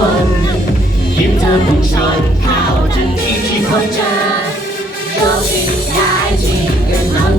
คนคิดเธอผู้ชนเข้าถึงที่ที่คนเจอโลกที่ได้จริงกันมา